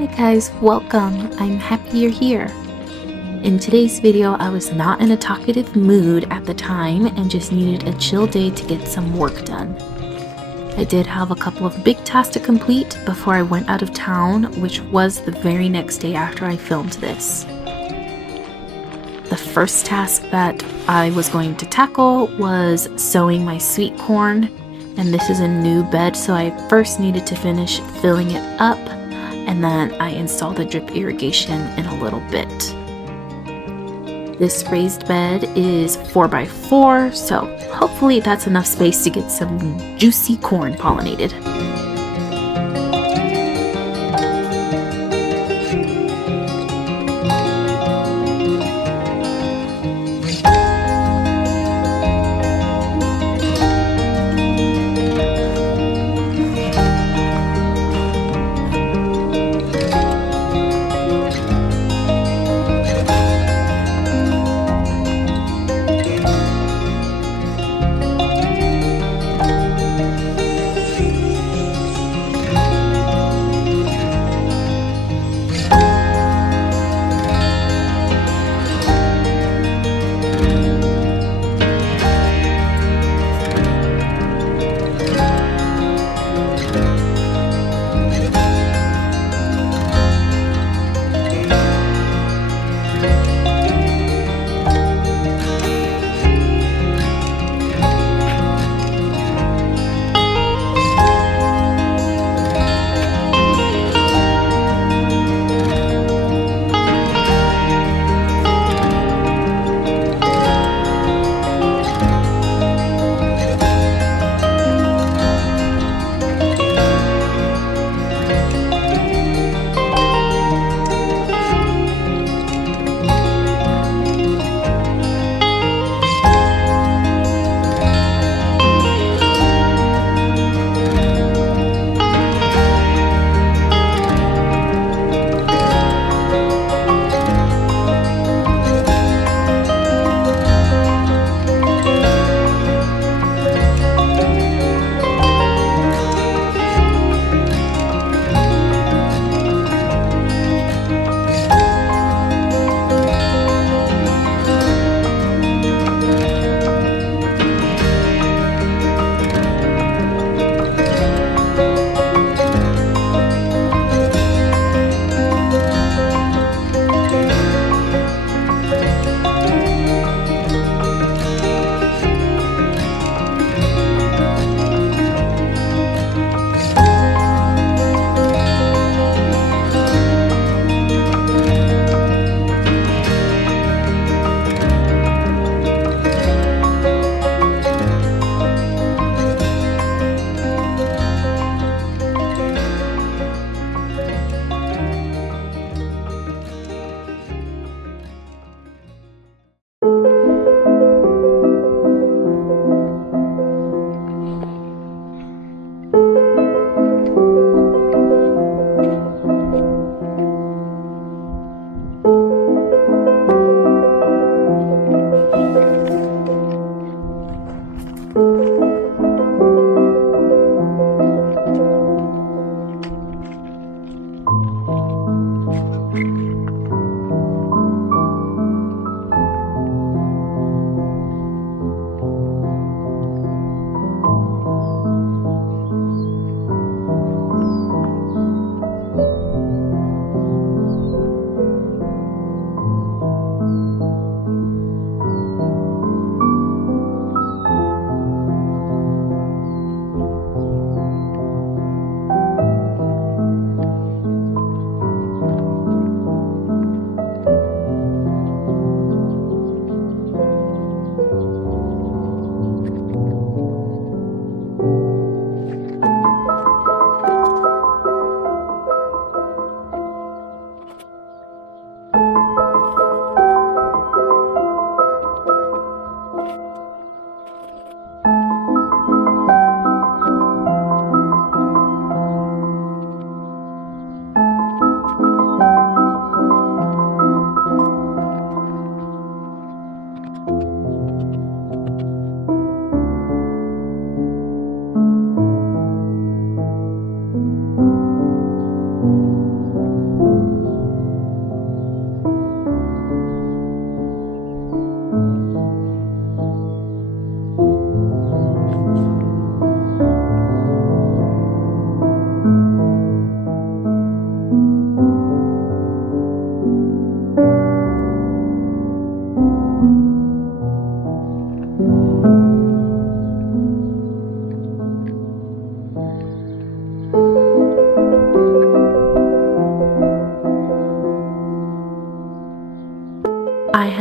Hey guys, welcome. I'm happy you're here. In today's video, I was not in a talkative mood at the time and just needed a chill day to get some work done. I did have a couple of big tasks to complete before I went out of town, which was the very next day after I filmed this. The first task that I was going to tackle was sowing my sweet corn, and this is a new bed, so I first needed to finish filling it up, and then I installed the drip irrigation in a little bit. This raised bed is 4x4, so hopefully that's enough space to get some juicy corn pollinated.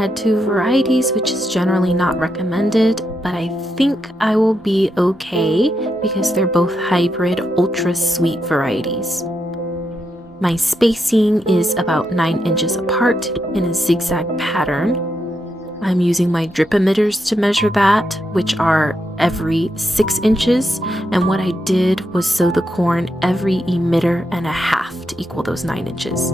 had 2 varieties, which is generally not recommended, but I think I will be okay because they're both hybrid ultra sweet varieties. My spacing is about 9 inches apart in a zigzag pattern. I'm using my drip emitters to measure that, which are every 6 inches, and what I did was sow the corn every emitter and a half to equal those 9 inches.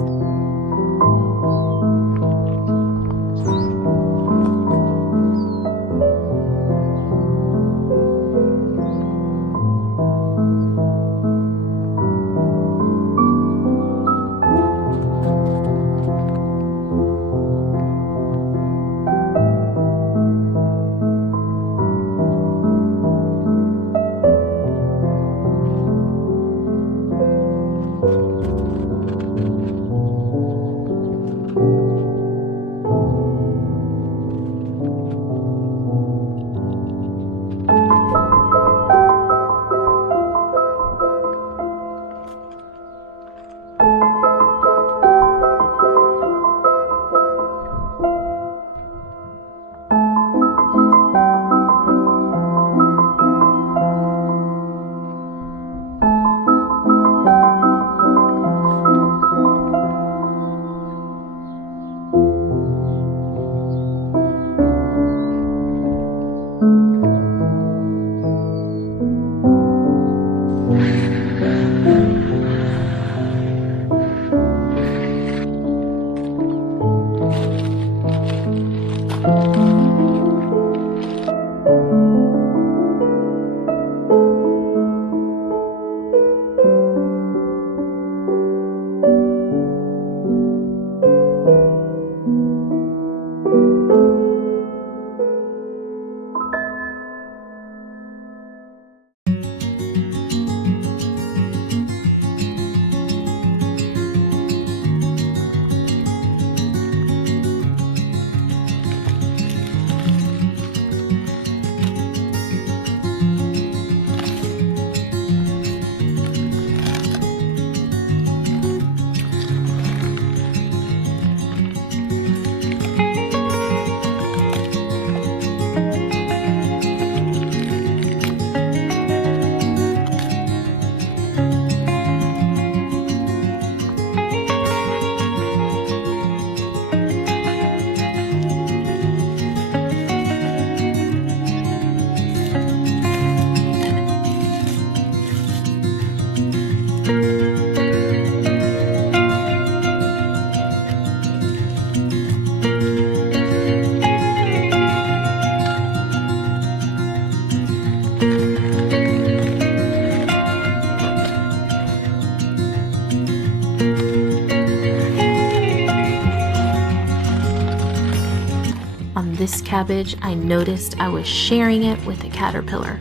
This cabbage, I noticed I was sharing it with a caterpillar.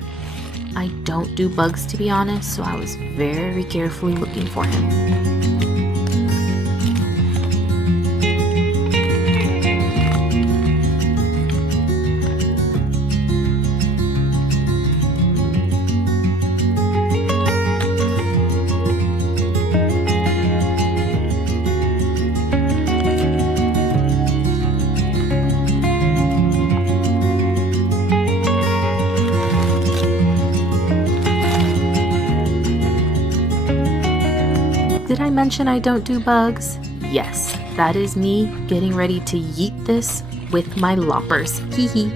I don't do bugs, to be honest, so I was very carefully looking for him. Did I mention I don't do bugs? Yes, that is me getting ready to yeet this with my loppers. Hee hee.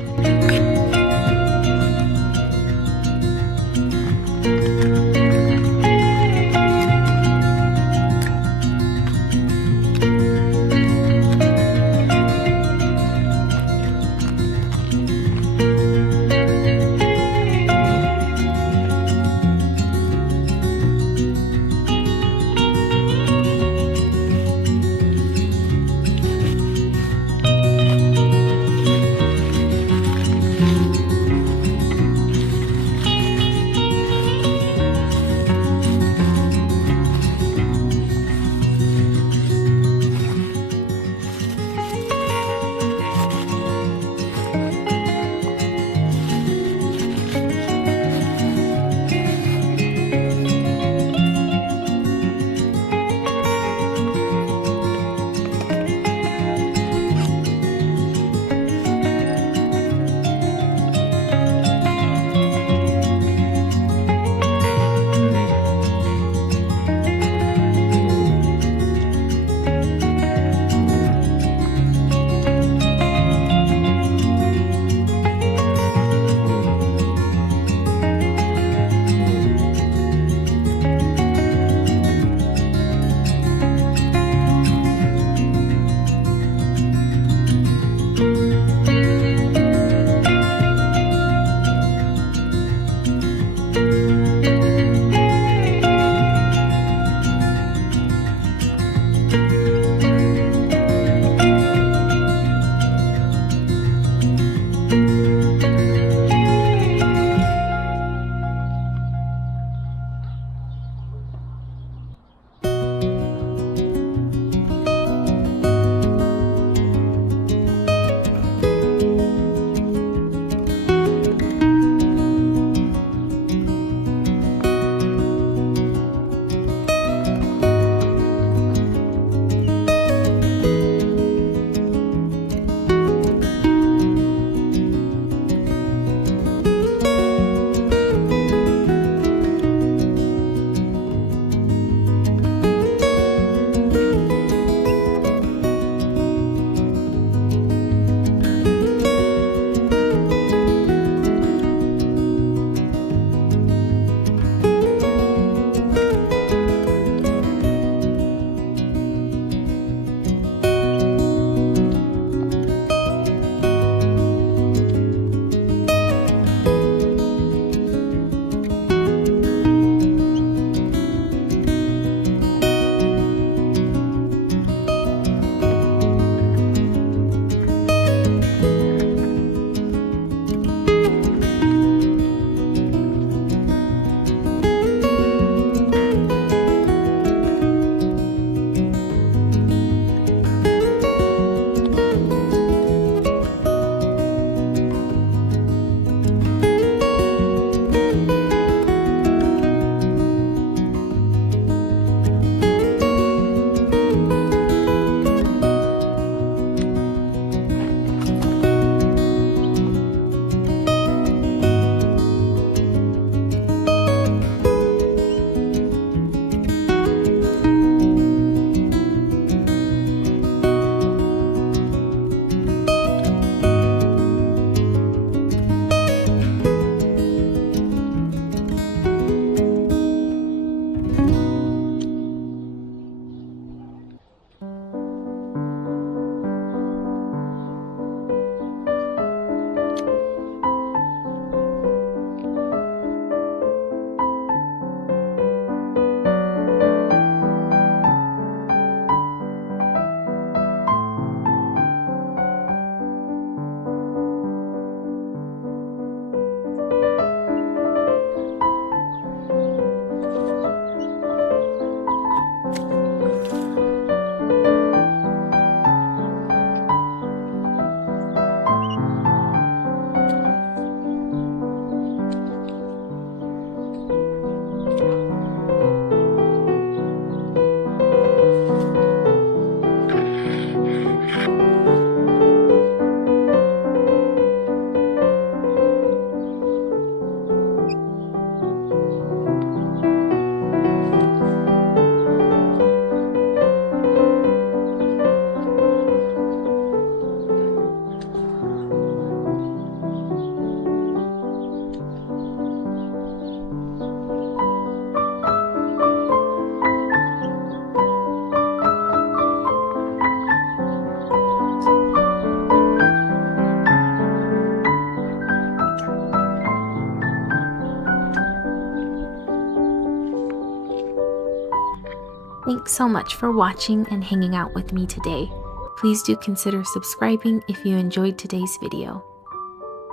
so much for watching and hanging out with me today. Please do consider subscribing if you enjoyed today's video.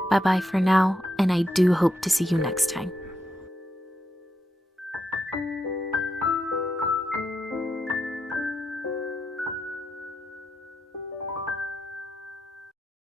Bye bye for now, and I do hope to see you next time.